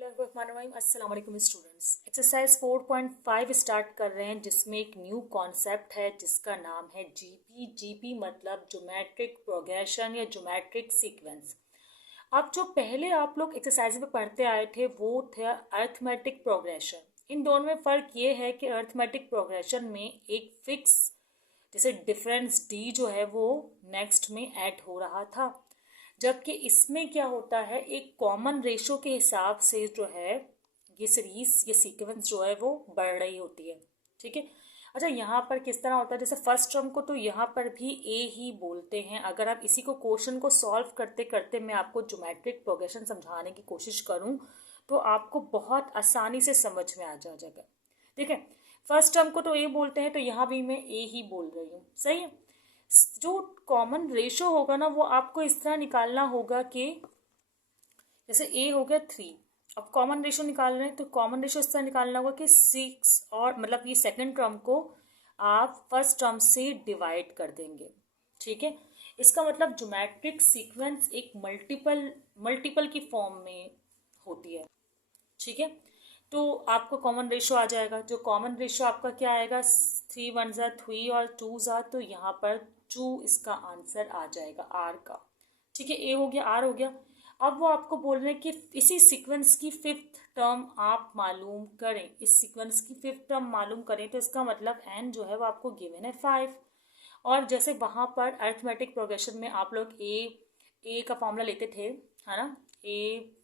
अस्सलाम वालेकुम students. Exercise 4.5 start कर रहे हैं जिसमें एक न्यू कॉन्सेप्ट है जिसका नाम है जीपी। जीपी मतलब ज्योमेट्रिक प्रोग्रेशन या ज्योमेट्रिक सीक्वेंस। अब जो पहले आप लोग एक्सरसाइज में पढ़ते आए थे वो थे अर्थमेटिक प्रोग्रेशन। इन दोनों में फ़र्क ये है कि अर्थमेटिक प्रोग्रेशन में एक फिक्स जैसे डिफरेंस डी जो है वो नेक्स्ट में ऐड हो रहा था, जबकि इसमें क्या होता है एक कॉमन रेशो के हिसाब से जो है ये सीरीज ये सीक्वेंस जो है वो बढ़ रही होती है। ठीक है। अच्छा, यहाँ पर किस तरह होता है, जैसे फर्स्ट टर्म को तो यहाँ पर भी ए ही बोलते हैं। अगर आप इसी को क्वेश्चन को सॉल्व करते करते मैं आपको ज्योमेट्रिक प्रोग्रेशन समझाने की कोशिश करूँ तो आपको बहुत आसानी से समझ में आ जाएगा। ठीक है, फर्स्ट टर्म को तो ए बोलते हैं तो यहाँ भी मैं ए ही बोल रही हूँ। सही है। जो कॉमन रेशो होगा ना वो आपको इस तरह निकालना होगा कि जैसे ए हो गया 3, अब कॉमन रेशो निकाल रहे हैं तो कॉमन रेशो इस तरह निकालना होगा कि 6 और मतलब ये सेकंड टर्म को आप फर्स्ट टर्म से डिवाइड कर देंगे। ठीक है, इसका मतलब ज्योमेट्रिक सीक्वेंस एक मल्टीपल की फॉर्म में होती है। ठीक है, तो आपको कॉमन रेशो आ जाएगा। जो कॉमन रेशो आपका क्या आएगा, 3 1 ज़ा 3 और 2 ज़ा, तो यहाँ पर 2 इसका आंसर आ जाएगा आर का। ठीक है, ए हो गया, आर हो गया। अब वो आपको बोल रहे हैं कि इसी सीक्वेंस की फिफ्थ टर्म आप मालूम करें। इस सीक्वेंस की फिफ्थ टर्म मालूम करें तो इसका मतलब एन जो है वो आपको गिवन है 5। और जैसे वहाँ पर अरिथमेटिक प्रोग्रेशन में आप लोग ए का फॉर्मूला लेते थे, है ना, ए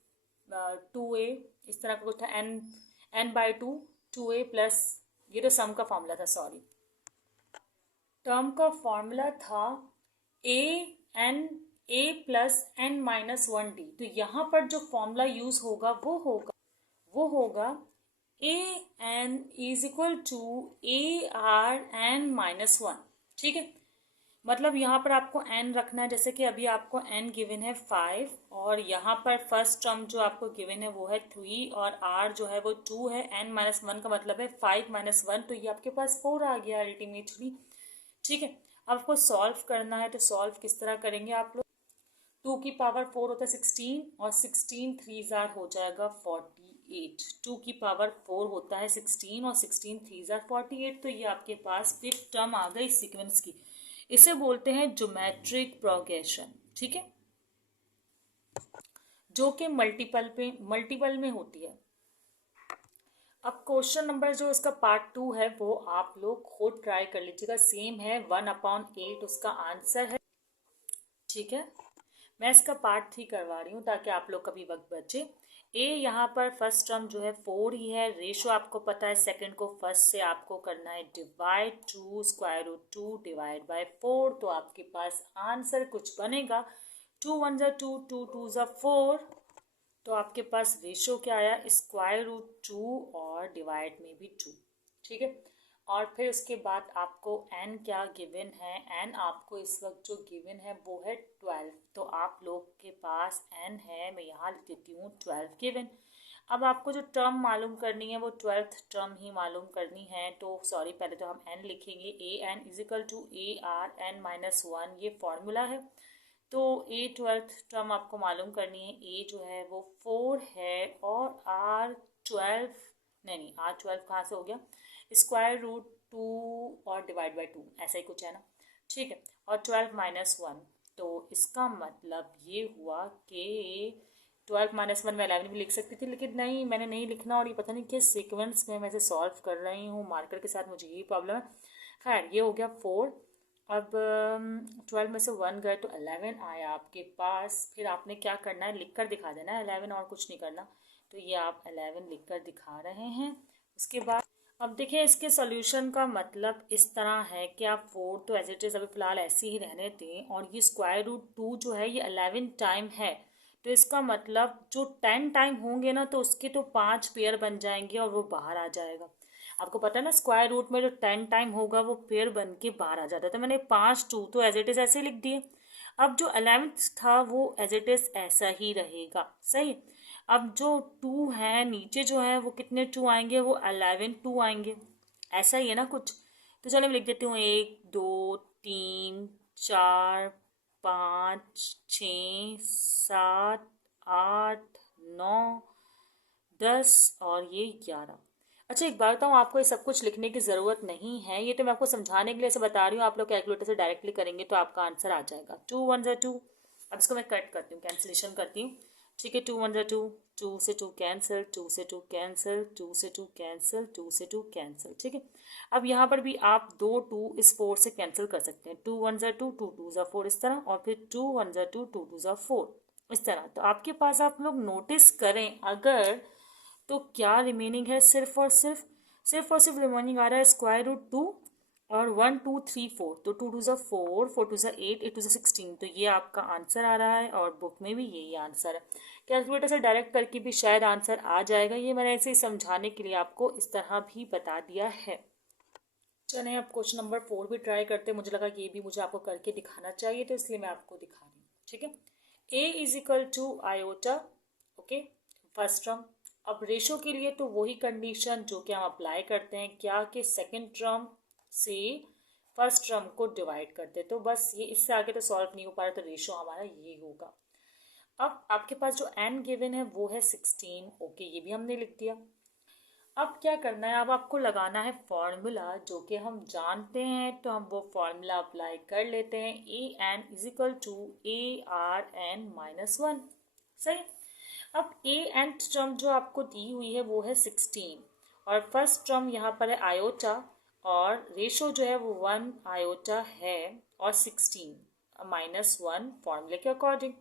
2a इस तरह का कुछ था, n/2 2a प्लस, ये तो सम का फॉर्मूला था, सॉरी, टर्म का फॉर्मूला था a प्लस n-1d। तो यहाँ पर जो फॉर्मूला यूज होगा वो होगा an is equal to ARn-1। ठीक है, मतलब यहाँ पर आपको n रखना है। जैसे कि अभी आपको n गिवन है 5 और यहाँ पर फर्स्ट टर्म जो आपको गिवन है वो है 3 और r जो है वो 2 है। n-1 का मतलब है 5 - 1, तो ये आपके पास 4 आ गया अल्टीमेटली। ठीक है, अब आपको सॉल्व करना है तो सॉल्व किस तरह करेंगे आप लोग। 2 की पावर 4 होता है 16 और 16 3 ज़ार हो जाएगा 48। 2 की पावर 4 होता है 16 और 16 3 ज़ार 48। तो ये आपके पास फिफ्थ टर्म आ गई सीक्वेंस की। इसे बोलते हैं ज्योमेट्रिक प्रोग्रेशन। ठीक है, जो कि मल्टीपल में होती है। अब क्वेश्चन नंबर जो इसका पार्ट 2 है वो आप लोग खुद ट्राई कर लीजिएगा। सेम है, 1/8 उसका आंसर है। ठीक है, मैं इसका पार्ट 3 करवा रही हूँ ताकि आप लोग का भी वक्त बचे। ए यहाँ पर फर्स्ट टर्म जो है 4 ही है। रेशो आपको पता है, सेकंड को फर्स्ट से आपको करना है डिवाइड, 2 √2 डिवाइड बाय 4। तो आपके पास आंसर कुछ बनेगा 2 1 ज़ा 2 2 2 ज़ा 4। तो आपके पास रेशो क्या आया, √2 और डिवाइड में भी 2। ठीक है, और फिर उसके बाद आपको n क्या गिवन है, n आपको इस वक्त जो गिवन है वो है 12। तो आप लोग के पास n है, मैं यहाँ लिख देती हूँ 12 गिवन। अब आपको जो टर्म मालूम करनी है वो 12th टर्म ही मालूम करनी है। तो सॉरी, पहले तो हम n लिखेंगे, an is equal to ARn-1, ये फॉर्मूला है। तो a 12th टर्म आपको मालूम करनी है। a जो है वो 4 है और r 12 कहाँ से हो गया, √2 और डिवाइड बाय 2, ऐसा ही कुछ है ना। ठीक है, और 12 - 1, तो इसका मतलब ये हुआ कि 12 - 1 मैं 11 भी लिख सकती थी, लेकिन नहीं, मैंने नहीं लिखना। और ये पता नहीं किस सीक्वेंस में मैं इसे सॉल्व कर रही हूँ मार्कर के साथ, मुझे यही प्रॉब्लम है। खैर, ये हो गया 4। अब 12 में से 1 गए तो 11 आया आपके पास। फिर आपने क्या करना है, लिख कर दिखा देना है 11, और कुछ नहीं करना। तो ये आप 11 लिख कर दिखा रहे हैं। उसके बाद अब देखिए, इसके सॉल्यूशन का मतलब इस तरह है कि आप 4 तो एज इट इज़ अभी फ़िलहाल ऐसे ही रहने दें, और ये √2 जो है ये 11 टाइम है। तो इसका मतलब जो 10 टाइम होंगे ना तो उसके तो 5 पेयर बन जाएंगे और वो बाहर आ जाएगा। आपको पता है ना, स्क्वायर रूट में जो 10 टाइम होगा वो पेयर बन के बाहर आ जाता है। तो मैंने 5 2 तो एज इट इज़ ऐसे लिख दिए। अब जो 11th था वो एज इट इज़ ऐसा ही रहेगा। सही, अब जो 2 है नीचे जो है वो कितने 2 आएंगे, वो 11 2 आएंगे। ऐसा ही है ना कुछ। तो चलो मैं लिख देती हूँ 1 2 3 4 5 6 7 8 9 10 और ये 11। अच्छा एक बात बताऊँ, आपको ये सब कुछ लिखने की ज़रूरत नहीं है, ये तो मैं आपको समझाने के लिए ऐसे बता रही हूँ। आप लोग कैलकुलेटर से डायरेक्टली करेंगे तो आपका आंसर आ जाएगा। 2 1 ज़ा 2। अब इसको मैं कट करती हूँ, कैंसिलेशन करती हूँ। ठीक है, 2 1 ज़ा 2, 2 से 2 कैंसिल, 2 से 2 कैंसिल, 2 से 2 कैंसिल, 2 से 2 कैंसिल। ठीक है, अब यहाँ पर भी आप 2 2 इस 4 से कैंसिल कर सकते हैं। 2 1 ज़ा 2, 2 2 ज़ा 4 इस तरह, और फिर 2 1 ज़ा 2, 2 2 ज़ा 4 इस तरह। तो आपके पास, आप लोग नोटिस करें अगर, तो क्या रिमेनिंग है, सिर्फ रिमेनिंग आ रहा है स्क्वायर रूट 2 और 1 2 3 4। तो 2 2 ज़ा 4, 4 2 ज़ा 8, 8 2 ज़ा 16। तो ये आपका आंसर आ रहा है और बुक में भी यही आंसर है। कैलकुलेटर से डायरेक्ट करके भी शायद आंसर आ जाएगा, ये मैंने ऐसे ही समझाने के लिए आपको इस तरह भी बता दिया है। चलिए अब क्वेश्चन नंबर 4 भी ट्राई करते हैं। मुझे लगा कि ये भी मुझे आपको करके दिखाना चाहिए, तो इसलिए मैं आपको दिखा रही हूँ। ठीक है, a is equal to iota. Okay, first term. अब रेशो के लिए तो वही कंडीशन जो कि हम अप्लाई करते हैं, क्या कि सेकंड टर्म से फर्स्ट टर्म को डिवाइड करते हैं। तो बस ये, इससे आगे तो सॉल्व नहीं हो पा रहा, तो रेशो हमारा ये होगा। अब आपके पास जो n गिवन है वो है 16। ओके, ये भी हमने लिख दिया। अब क्या करना है, अब आपको लगाना है फॉर्मूला जो कि हम जानते हैं, तो हम वो फॉर्मूला अप्लाई कर लेते हैं। A N is equal to ARN-1। सही। अब ए nth टर्म जो आपको दी हुई है वो है 16, और फर्स्ट टर्म यहाँ पर है आयोटा, और रेशो जो है वो 1 आयोटा है, और 16 -1 फॉर्मूले के अकॉर्डिंग।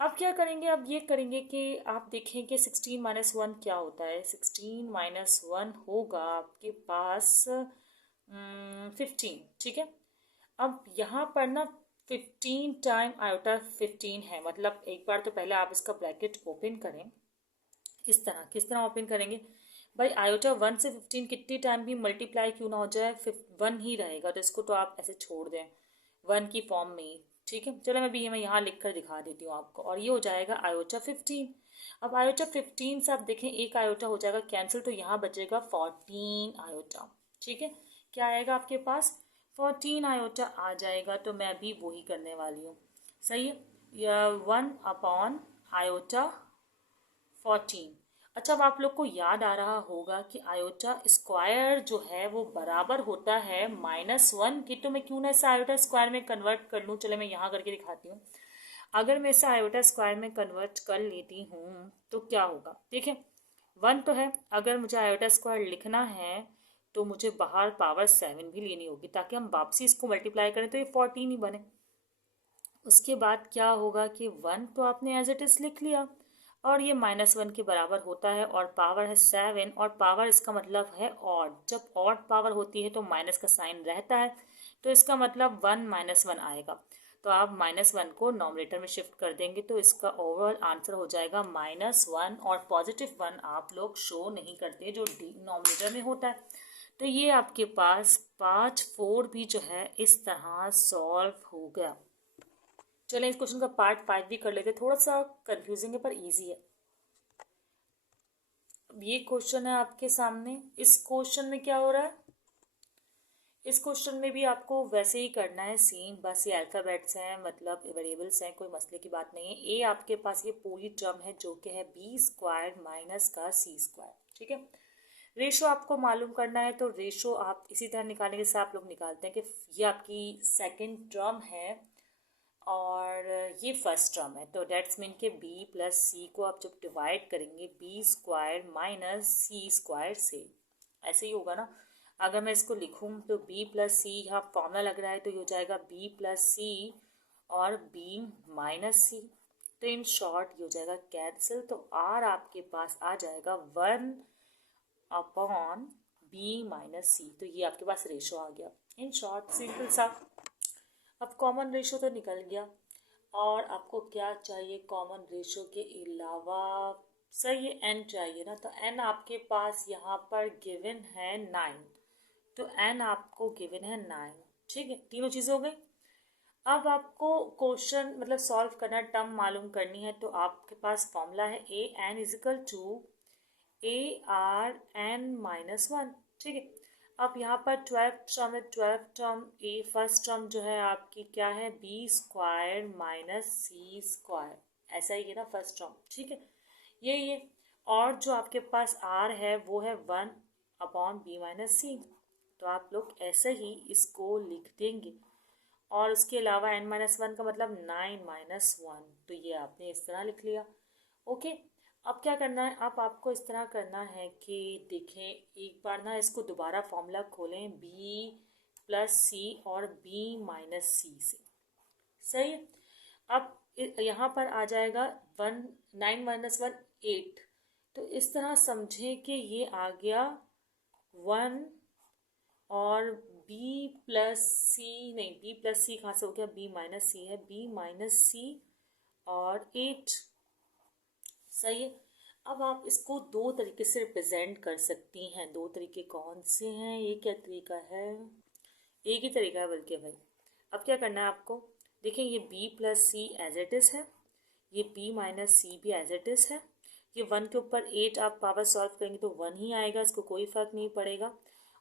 अब क्या करेंगे, अब ये करेंगे कि आप देखें कि 16 - 1 क्या होता है। 16 - 1 होगा आपके पास 15। ठीक है, अब यहाँ पर ना 15 टाइम आयोटा 15 है, मतलब एक बार तो पहले आप इसका ब्रैकेट ओपन करें इस तरह। किस तरह ओपन करेंगे भाई, आयोटा 1 से 15 कितनी टाइम भी मल्टीप्लाई क्यों ना हो जाए, 1 ही रहेगा, तो इसको तो आप ऐसे छोड़ दें 1 की फॉर्म में ही। ठीक है, चलो मैं यहाँ लिख कर दिखा देती हूँ आपको, और ये हो जाएगा आयोटा 15। अब आयोटा 15 से आप देखें एक आयोटा हो जाएगा कैंसिल, तो यहाँ बचेगा 14 आयोटा। ठीक है, क्या आएगा आपके पास, 14 आयोटा आ जाएगा। तो मैं भी वही करने वाली हूँ। सही है, या 1/आयोटा 14। अच्छा, अब आप लोग को याद आ रहा होगा कि आयोटा स्क्वायर जो है वो बराबर होता है -1 की। तो मैं क्यों ना इसे आयोटा स्क्वायर में कन्वर्ट कर लूँ। चले मैं यहाँ करके दिखाती हूँ। अगर मैं इसे आयोटा स्क्वायर में कन्वर्ट कर लेती हूँ तो क्या होगा, देखिए 1 तो है। अगर मुझे आयोटा स्क्वायर लिखना है तो मुझे बाहर पावर 7 भी लेनी होगी, ताकि हम वापसी इसको मल्टीप्लाई करें तो ये 14 ही बने। उसके बाद क्या होगा कि 1 तो आपने एज इट इज़ लिख लिया, और ये -1 के बराबर होता है, और पावर है 7, और पावर इसका मतलब है ऑड। जब ऑड पावर होती है तो माइनस का साइन रहता है, तो इसका मतलब 1 -1 आएगा। तो आप -1 को नॉमिनेटर में शिफ्ट कर देंगे, तो इसका ओवरऑल आंसर हो जाएगा -1, और +1 आप लोग शो नहीं करते जो डिनोमिनेटर में होता है। तो ये आपके पास 5 4 भी जो है इस तरह सॉल्व हो गया। चलें इस क्वेश्चन का पार्ट 5 भी कर लेते, थोड़ा सा कंफ्यूजिंग है पर इजी है। अब ये क्वेश्चन है आपके सामने। इस क्वेश्चन में क्या हो रहा है, इस क्वेश्चन में भी आपको वैसे ही करना है सेम, बस ये अल्फ़ाबेट्स हैं, मतलब वेरिएबल्स हैं, कोई मसले की बात नहीं है। ए आपके पास ये पूरी टर्म है जो कि है b² माइनस का c²। ठीक है, रेशो आपको मालूम करना है, तो रेशो आप इसी तरह निकालने के साथ आप लोग निकालते हैं कि ये आपकी सेकेंड टर्म है और ये फर्स्ट टर्म है। तो डेट्स मीन के b प्लस सी को आप जब डिवाइड करेंगे b² माइनस c² से, ऐसे ही होगा ना। अगर मैं इसको लिखूं तो b प्लस सी, यहाँ फॉर्मूला लग रहा है, तो ये हो जाएगा b प्लस सी और b माइनस सी। तो इन शॉर्ट ये हो जाएगा कैंसिल, तो r आपके पास आ जाएगा 1/b-c। तो ये आपके पास रेशो आ गया। इन शॉर्ट सिंपल सा। अब कॉमन रेशो तो निकल गया, और आपको क्या चाहिए कॉमन रेशो के अलावा, सही है n चाहिए ना। तो n आपके पास यहाँ पर गिवन है 9, तो n आपको गिवन है 9। ठीक है, तीनों चीज़ हो गई। अब आपको क्वेश्चन मतलब सॉल्व करना, टर्म मालूम करनी है, तो आपके पास फॉर्मूला है AN = ARN-1। ठीक है, अब यहाँ पर 12 टर्म है, 12 टर्म ए फर्स्ट टर्म जो है आपकी क्या है, b² माइनस c²। ऐसा ही है ना फर्स्ट टर्म। ठीक है, ये और जो आपके पास r है वो है 1/b-c। तो आप लोग ऐसे ही इसको लिख देंगे। और उसके अलावा n-1 का मतलब 9-1, तो ये आपने इस तरह लिख लिया। ओके, अब क्या करना है, अब आपको इस तरह करना है कि देखें, एक बार ना इसको दोबारा फॉर्मूला खोलें b+c और b-c से। सही है। अब यहाँ पर आ जाएगा 9-1 8। तो इस तरह समझें कि ये आ गया 1 और b+c, नहीं b+c कहाँ से हो गया, b-c है, b-c और 8। सही है। अब आप इसको दो तरीके से रिप्रेजेंट कर सकती हैं। दो तरीके कौन से हैं, ये क्या तरीका है, एक ही तरीका है बल्कि भाई। अब क्या करना है आपको, देखिए ये b+c एज इट इज़ है, ये b-c भी एज इट इज़ है। ये 1 के ऊपर 8 आप पावर सॉल्व करेंगे तो 1 ही आएगा, इसको कोई फ़र्क नहीं पड़ेगा।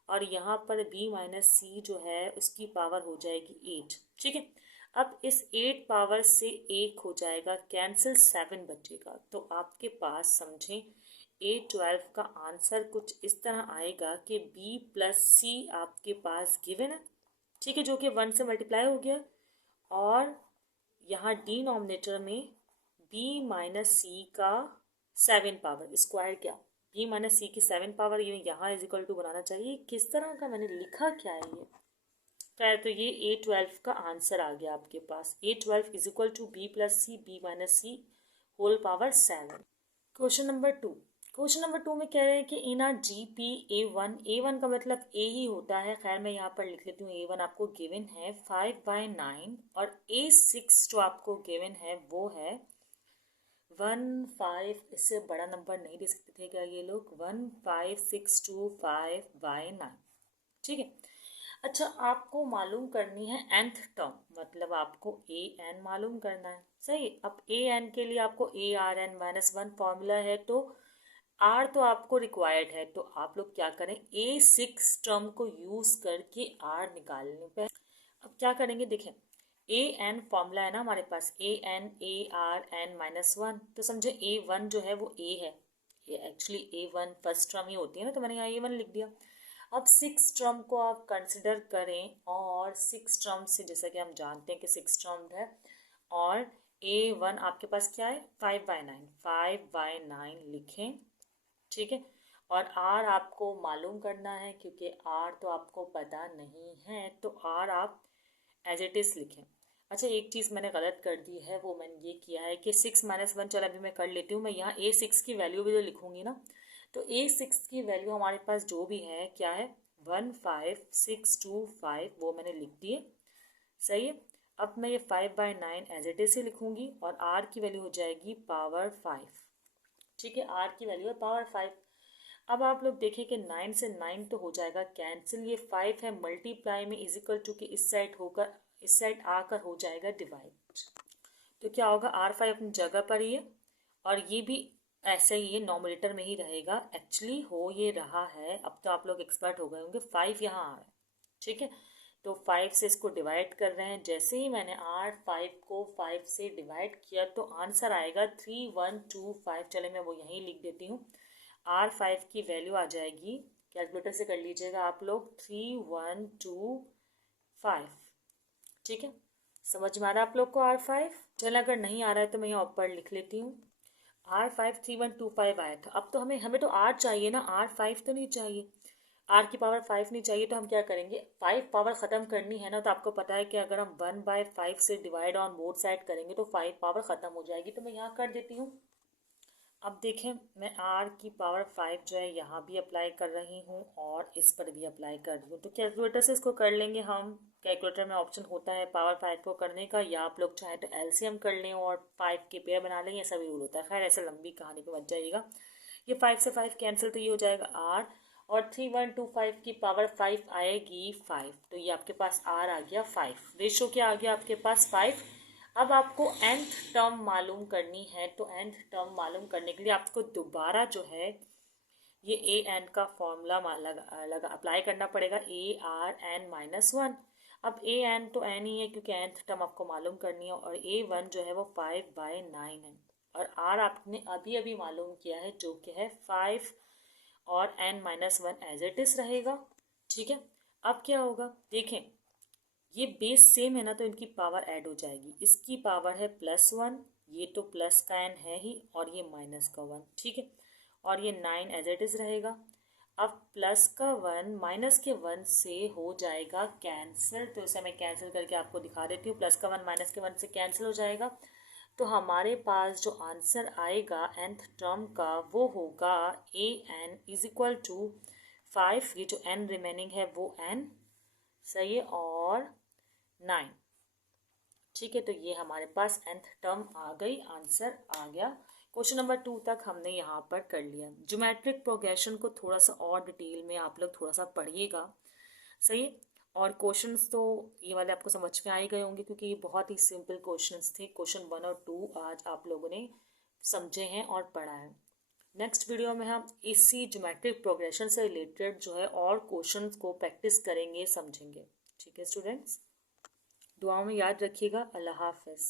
और यहाँ पर b-c जो है उसकी पावर हो जाएगी 8। ठीक है। अब इस 8 पावर से 1 हो जाएगा कैंसिल, 7 बचेगा। तो आपके पास समझें 8/12 का आंसर कुछ इस तरह आएगा कि b+c आपके पास गिवन है। ठीक है, जो कि 1 से मल्टीप्लाई हो गया। और यहाँ डिनोमिनेटर में b-c का 7 पावर स्क्वायर किया, b-c की 7 पावर, ये यहाँ इजिकल टू बनाना चाहिए। किस तरह का मैंने लिखा क्या है ये, खैर तो ये 8/12 का आंसर आ गया आपके पास। 8/12 is equal to b+c b-c whole power 7। Question number 2। Question number 2 में कह रहे हैं कि इन आ GP A1 का मतलब A ही होता है। खैर मैं यहाँ पर लिख लेती हूँ, A1 आपको गिवन है 5/9 और A6 जो आपको गिवन है वो है 1/5। इससे बड़ा नंबर नहीं दे सकते थे क्या ये लोग, 1/5/625/9। ठीक है। अच्छा, आपको मालूम करनी है nth टर्म, मतलब आपको an मालूम करना है। सही। अब an के लिए आपको ARn-1 फॉर्मूला है, तो r तो आपको रिक्वायर्ड है। तो आप लोग क्या करें, A6 टर्म को यूज़ करके r निकालने पे। अब क्या करेंगे, देखें an फॉर्मूला है ना हमारे पास, ARn-1, तो समझे A1 जो है वो A है, ये एक्चुअली A1 फर्स्ट टर्म ही होती है ना, तो मैंने यहाँ A1 लिख दिया। अब 6 टर्म को आप कंसिडर करें, और 6 टर्म से जैसा कि हम जानते हैं कि 6 टर्म है, और A1 आपके पास क्या है 5/9, 5/9 लिखें। ठीक है। और R आपको मालूम करना है, क्योंकि R तो आपको पता नहीं है, तो R आप एज इट इज़ लिखें। अच्छा, एक चीज़ मैंने गलत कर दी है, वो मैंने ये किया है कि 6-1, चलो अभी मैं कर लेती हूँ। मैं यहाँ A6 की वैल्यू भी तो लिखूँगी ना, तो A6 की वैल्यू हमारे पास जो भी है क्या है 15625, वो मैंने लिख दिए। सही है। अब मैं ये 5/9 एज इट इज़ ही लिखूँगी, और R की वैल्यू हो जाएगी पावर 5। ठीक है, R की वैल्यू है पावर 5। अब आप लोग देखें कि 9 से 9 तो हो जाएगा कैंसिल, ये 5 है मल्टीप्लाई में इजिकल टू कि इस साइड होकर इस साइड आकर हो जाएगा डिवाइड। तो क्या होगा, R5 अपनी जगह पर ही है, और ये भी ऐसे ही ये नॉमिनेटर में ही रहेगा। एक्चुअली हो ये रहा है, अब तो आप लोग एक्सपर्ट हो गए होंगे, 5 यहाँ आ रहा है। ठीक है, तो 5 से इसको डिवाइड कर रहे हैं। जैसे ही मैंने R5 को 5 से डिवाइड किया तो आंसर आएगा 3125। चले मैं वो यहीं लिख देती हूँ। R5 की वैल्यू आ जाएगी, कैलकुलेटर से कर लीजिएगा आप लोग, 3125। ठीक है, समझ में आ रहा है आप लोग को R5? चल अगर नहीं आ रहा है तो मैं यहाँ ऊपर लिख लेती हूँ। R5 3125 आया था। अब तो हमें तो R चाहिए ना, R5 तो नहीं चाहिए, R की पावर 5 नहीं चाहिए। तो हम क्या करेंगे, 5 पावर ख़त्म करनी है ना, तो आपको पता है कि अगर हम 1/5 से डिवाइड ऑन बोथ साइड करेंगे तो 5 पावर ख़त्म हो जाएगी। तो मैं यहाँ कर देती हूँ। अब देखें, मैं R की पावर 5 जो है यहाँ भी अप्लाई कर रही हूँ और इस पर भी अप्लाई कर रही हूँ। तो कैलकुलेटर से इसको कर लेंगे हम। कैलकुलेटर में ऑप्शन होता है पावर 5 को करने का, या आप लोग चाहे तो एलसीएम कर लें और 5 के पेयर बना लें, ऐसा भी रूल होता है। खैर ऐसे लंबी कहानी पे मत जाइएगा। ये 5 से 5 कैंसिल, तो ये हो जाएगा R, और 3125 की पावर 5 आएगी 5, तो ये आपके पास R आ गया 5। रेशो क्या आ गया आपके पास 5। अब आपको nth टर्म मालूम करनी है, तो nth टर्म मालूम करने के लिए आपको दोबारा जो है ये an का फॉर्मूला अप्लाई करना पड़ेगा, ARn-1। अब an तो n ही है, क्योंकि nth टर्म आपको मालूम करनी है, और A1 जो है वो 5/9 है, और r आपने अभी अभी मालूम किया है जो कि है 5 और n-1 एज इट इज रहेगा। ठीक है, अब क्या होगा देखें, ये बेस सेम है ना तो इनकी पावर ऐड हो जाएगी। इसकी पावर है +1, ये तो प्लस का n है ही, और ये माइनस का 1। ठीक है, और ये 9 एज इट इज रहेगा। अब प्लस का 1 माइनस के 1 से हो जाएगा कैंसिल, तो इसे मैं कैंसिल करके आपको दिखा देती हूँ। प्लस का 1 माइनस के 1 से कैंसिल हो जाएगा, तो हमारे पास जो आंसर आएगा nth टर्म का वो होगा an इज इक्वल टू 5, ये जो n रिमेनिंग है वो n सही है, और 9। ठीक है, तो ये हमारे पास nth टर्म आ गई, आंसर आ गया। क्वेश्चन नंबर 2 तक हमने यहाँ पर कर लिया। ज्योमेट्रिक प्रोग्रेशन को थोड़ा सा और डिटेल में आप लोग थोड़ा सा पढ़िएगा, सही है। और क्वेश्चंस तो ये वाले आपको समझ में आ ही गए होंगे क्योंकि ये बहुत ही सिंपल क्वेश्चंस थे। क्वेश्चन 1 और 2 आज आप लोगों ने समझे हैं और पढ़ा है। नेक्स्ट वीडियो में हम इसी ज्योमेट्रिक प्रोग्रेशन से रिलेटेड जो है और क्वेश्चंस को प्रैक्टिस करेंगे, समझेंगे। ठीक है स्टूडेंट्स, दुआओं में याद रखिएगा। अल्लाह हाफ़िज़।